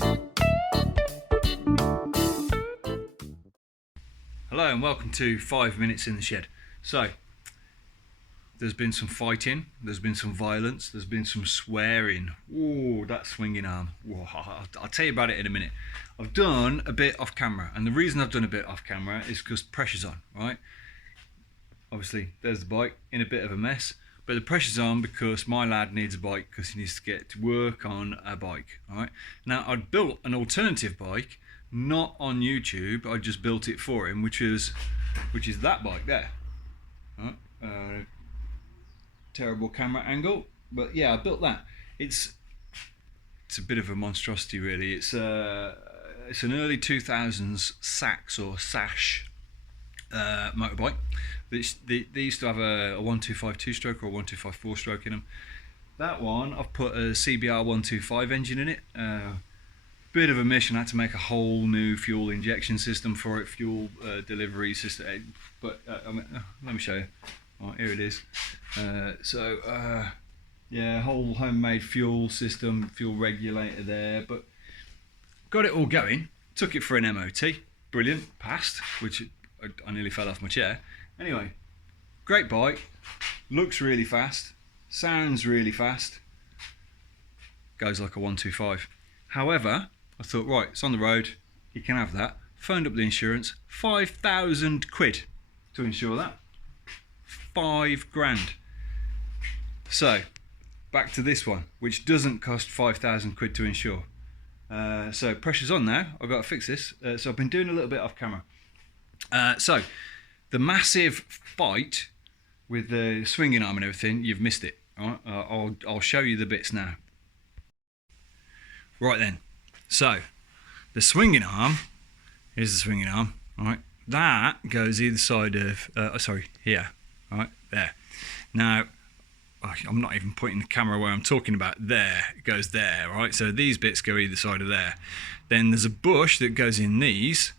Hello and welcome to 5 Minutes in the Shed. So, there's been some fighting, there's been some violence, there's been some swearing. Ooh, that swinging arm. Whoa, I'll tell you about it in a minute. I've done a bit off camera, and the reason I've done a bit off camera is because pressure's on, right? Obviously, there's the bike in a bit of a mess, but the pressure's on because my lad needs a bike because he needs to get to work on a bike, right? Now, I'd built an alternative bike, not on YouTube. I just built it for him, which is that bike there. Right? Terrible camera angle, but yeah, I built that. It's a bit of a monstrosity, really. It's an early 2000s Sax or Sash motorbike. They used to have a 125 two-stroke or a 125 four-stroke in them. That one, I've put a YBR125 engine in it. Bit of a mission. I had to make a whole new fuel injection system for it, fuel delivery system. But let me show you. Right, here it is. Yeah, whole homemade fuel system, fuel regulator there. But got it all going. Took it for an MOT. Brilliant. Passed, which I nearly fell off my chair. Anyway, great bike. Looks really fast. Sounds really fast. Goes like a 125. However, I thought, right, it's on the road, you can have that. Phoned up the insurance, 5,000 quid to insure that. 5 grand. So, back to this one, which doesn't cost 5,000 quid to insure. So, pressure's on now, I've got to fix this. So, I've been doing a little bit off camera. So, the massive fight with the swinging arm and everything, you've missed it. All right? I'll show you the bits now. Right then, so the swinging arm, here's the swinging arm, right? That goes either side of, here, right, there. Now, I'm not even pointing the camera where I'm talking about there, it goes there, right? So these bits go either side of there. Then there's a bush that goes in these,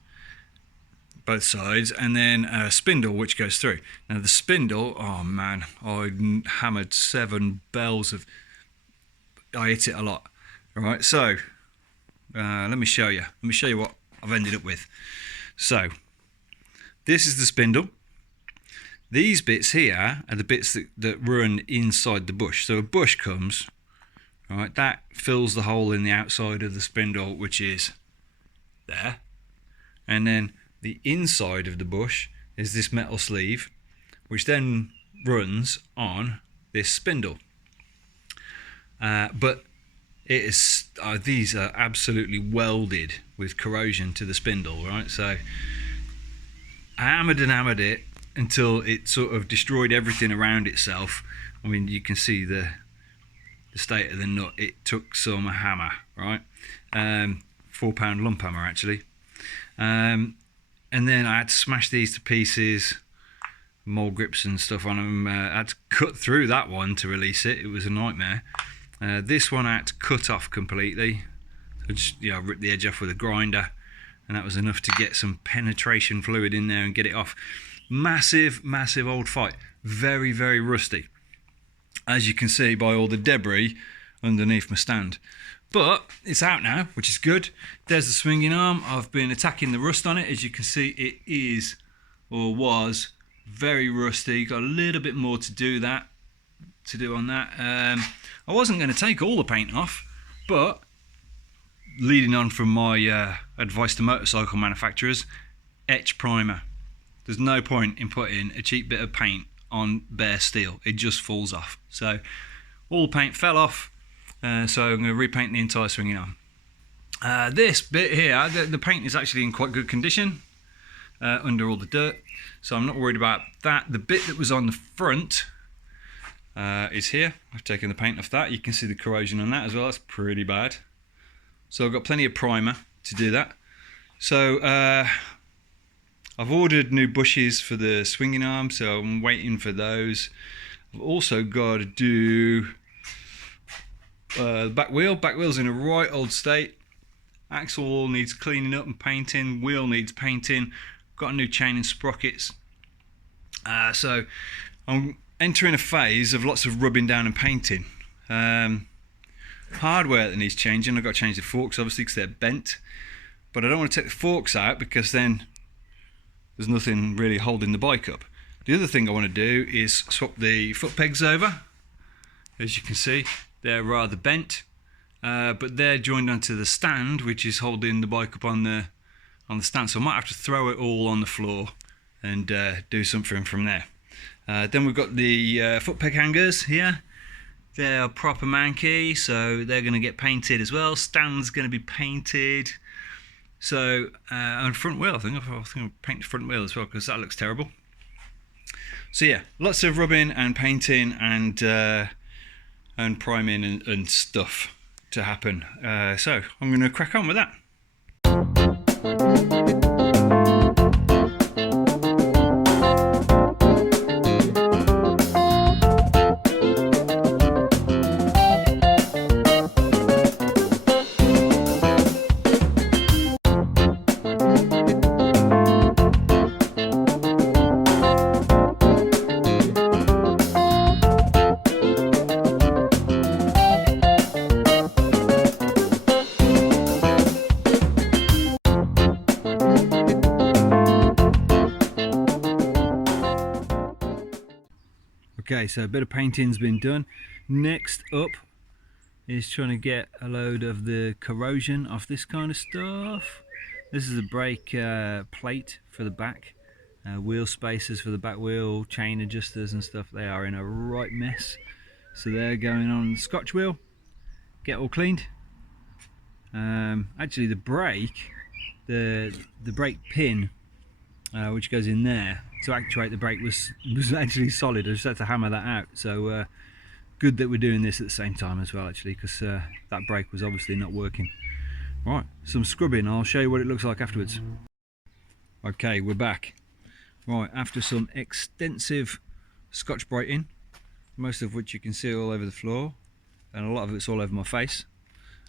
both sides, and then a spindle which goes through. Now the spindle, oh man, I hammered 7 bells of, I hit it a lot. Alright, so let me show you. Let me show you what I've ended up with. So this is the spindle. These bits here are the bits that run inside the bush. So a bush comes, right, that fills the hole in the outside of the spindle, which is there. And then the inside of the bush is this metal sleeve, which then runs on this spindle. But it is, these are absolutely welded with corrosion to the spindle, right? So I hammered and hammered it until it sort of destroyed everything around itself. I mean, you can see the state of the nut. It took some hammer, right? 4-pound lump hammer, actually. And then I had to smash these to pieces, mole grips and stuff on them. I had to cut through that one to release it. It was a nightmare. This one I had to cut off completely. I just ripped the edge off with a grinder, and that was enough to get some penetration fluid in there and get it off. Massive, massive old fight. Very, very rusty, as you can see by all the debris underneath my stand. But it's out now, which is good. There's the swinging arm. I've been attacking the rust on it. As you can see, it is, or was, very rusty. Got a little bit more to do on that. I wasn't going to take all the paint off, but leading on from my advice to motorcycle manufacturers, etch primer. There's no point in putting a cheap bit of paint on bare steel. It just falls off. So all the paint fell off, so I'm going to repaint the entire swinging arm. This bit here, the paint is actually in quite good condition under all the dirt, so I'm not worried about that. The bit that was on the front is here. I've taken the paint off that. You can see the corrosion on that as well. That's pretty bad. So I've got plenty of primer to do that. So I've ordered new bushes for the swinging arm, so I'm waiting for those. I've also got to do the back wheel. Back wheel's in a right old state. Axle needs cleaning up and painting. Wheel needs painting. Got a new chain and sprockets. So I'm entering a phase of lots of rubbing down and painting. hardware that needs changing. I've got to change the forks obviously because they're bent, but I don't want to take the forks out because then there's nothing really holding the bike up. The other thing I want to do is swap the foot pegs over. As you can see, they're rather bent, but they're joined onto the stand which is holding the bike up on the stand, so I might have to throw it all on the floor and do something from there. Then we've got the foot peg hangers here. They're proper manky, so they're going to get painted as well. Stand's going to be painted. So, and front wheel, I think I'll paint the front wheel as well because that looks terrible. So yeah, lots of rubbing and painting and priming and stuff to happen. So I'm going to crack on with that. Okay, so a bit of painting's been done. Next up is trying to get a load of the corrosion off this kind of stuff. This is a brake plate for the back, wheel spacers for the back wheel, chain adjusters and stuff. They are in a right mess. So they're going on the Scotch wheel, get all cleaned. Actually the brake, the brake pin which goes in there to actuate the brake was actually solid. I just had to hammer that out, so good that we're doing this at the same time as well actually, because that brake was obviously not working. Right, some scrubbing. I'll show you what it looks like afterwards. Okay, we're back. Right, after some extensive Scotch-Brighting, most of which you can see all over the floor, and a lot of it's all over my face.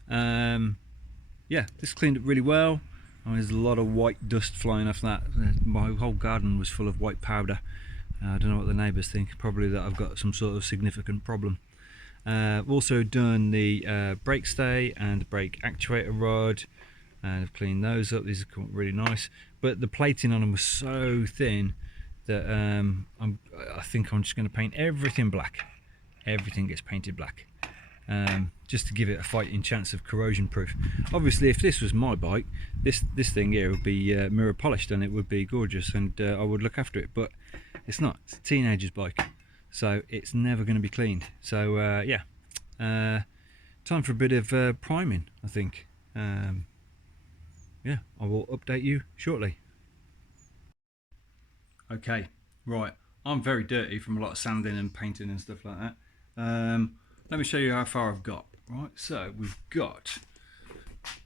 Yeah, this cleaned up really well. There's a lot of white dust flying off that. My whole garden was full of white powder. I don't know what the neighbours think. Probably that I've got some sort of significant problem. Also done the brake stay and the brake actuator rod, and I've cleaned those up. These are really nice, but the plating on them was so thin that I think I'm just going to paint everything black. Everything gets painted black, just to give it a fighting chance of corrosion proof. Obviously if this was my bike, this thing here would be mirror polished and it would be gorgeous, and I would look after it, but it's not. It's a teenager's bike, so it's never going to be cleaned. So yeah, time for a bit of priming, I think. Yeah, I will update you shortly. Okay, right, I'm very dirty from a lot of sanding and painting and stuff like that. Let me show you how far I've got. Right, so we've got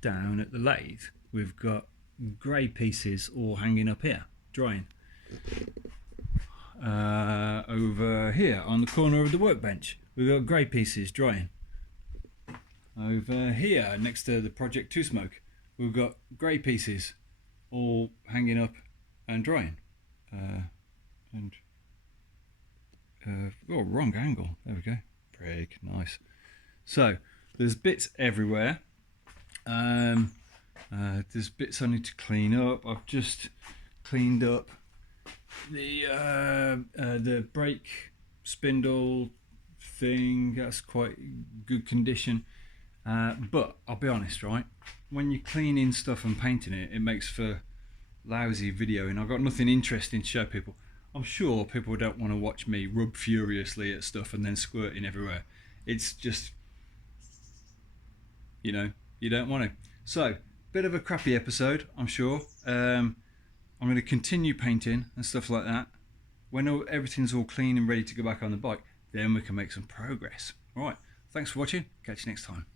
down at the lathe, we've got grey pieces all hanging up here, drying. Over here on the corner of the workbench, we've got grey pieces drying. Over here next to the Project 2 smoke, we've got grey pieces all hanging up and drying. Oh, wrong angle. There we go. Prick, nice. So there's bits everywhere. There's bits I need to clean up. I've just cleaned up the brake spindle thing. That's quite good condition. But I'll be honest, right? When you're cleaning stuff and painting it, it makes for lousy video, and I've got nothing interesting to show people. I'm sure people don't want to watch me rub furiously at stuff and then squirting everywhere. It's just, you know, you don't want to. So, bit of a crappy episode, I'm sure. I'm going to continue painting and stuff like that. When everything's all clean and ready to go back on the bike, then we can make some progress. All right, thanks for watching. Catch you next time.